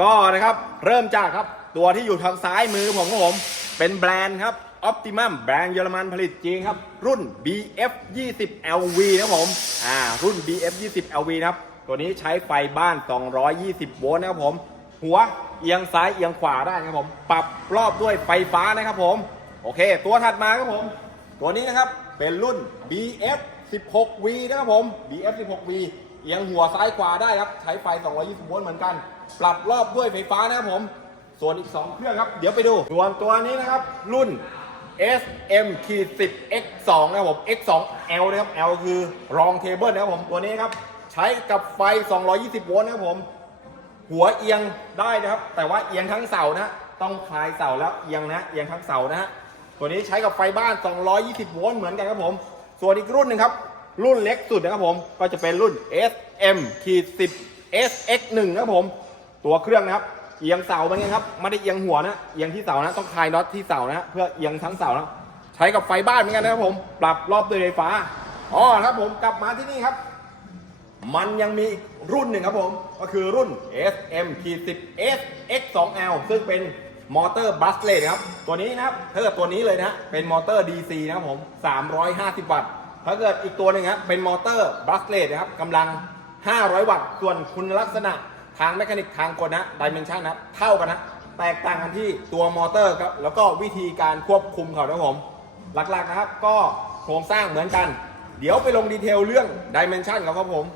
ก็นะครับเริ่มจากครับตัวที่อยู่ทางซ้ายมือผมครับผม เป็นแบรนด์ครับ Optimum แบรนด์เยอรมันผลิตจริงครับ รุ่น BF 20 LV นะครับผมอ่ารุ่น BF 20 LV นะครับ ตัวนี้ใช้ไฟบ้าน 220 โวลต์นะครับผม หัวเอียงซ้ายเอียงขวาได้นะครับผม ปรับรอบด้วยไฟฟ้านะครับผม โอเค ตัวถัดมาครับผม ตัวนี้นะครับเป็นรุ่น BF 16V นะครับผม BF 16V อียงหัวซ้ายขวาได้ครับ ใช้ไฟ 220 โวลต์เหมือนกัน ปรับรอบด้วยไฟฟ้านะครับผม ส่วนอีก 2 เครื่องครับ เดี๋ยวไปดูส่วนตัวนี้นะครับ รุ่น SM ขีด10 X2 นะครับผม X2 L นะครับ L คือรองเทเบิลนะครับผม ตัวนี้ครับ ใช้กับไฟ 220 โวลต์นะครับผม หัวเอียงได้นะครับ แต่ว่าเอียงทั้งเสานะ ต้องคลายเสาแล้วเอียงนะ เอียงทั้งเสานะฮะ ตัวนี้ใช้กับไฟบ้าน 220 โวลต์เหมือนกันครับผม ส่วนอีกรุ่นหนึ่งครับ รุ่นเล็กสุดนะครับผม ก็จะเป็นรุ่น SM ขีด10 SX1 นะครับผม ตัวเครื่องนะครับ เอียงเสาเหมือนกันครับ ไม่ได้เอียงหัวนะ เอียงที่เสานะ ต้องคลายน็อตที่เสานะ เพื่อเอียงทั้งเสานะ ใช้กับไฟบ้านเหมือนกันนะครับผม ปรับรอบด้วยไฟฟ้า อ๋อครับผม กลับมาที่นี่ครับ มันยังมีรุ่นหนึ่งครับผม ก็คือรุ่น SM 10 SX 2L ซึ่งเป็นมอเตอร์บัสเลตครับ ตัวนี้นะครับถ้าเกิดตัวนี้เลยนะฮะเป็นมอเตอร์ DC นะครับผม 350 วัตต์ ถ้าเกิดอีกตัวหนึ่งครับเป็นมอเตอร์บัสเลตนะครับกำลัง 500 วัตต์ ส่วนคุณลักษณะทางแมคานิกทางกลนะดิเมนชันนะเท่ากันนะ แตกต่างกันที่ตัวมอเตอร์ครับแล้วก็วิธีการควบคุมเขานะครับผม หลักๆนะครับก็โครงสร้างเหมือนกัน เดี๋ยวไปลงดีเทลเรื่องดิเมนชันครับผม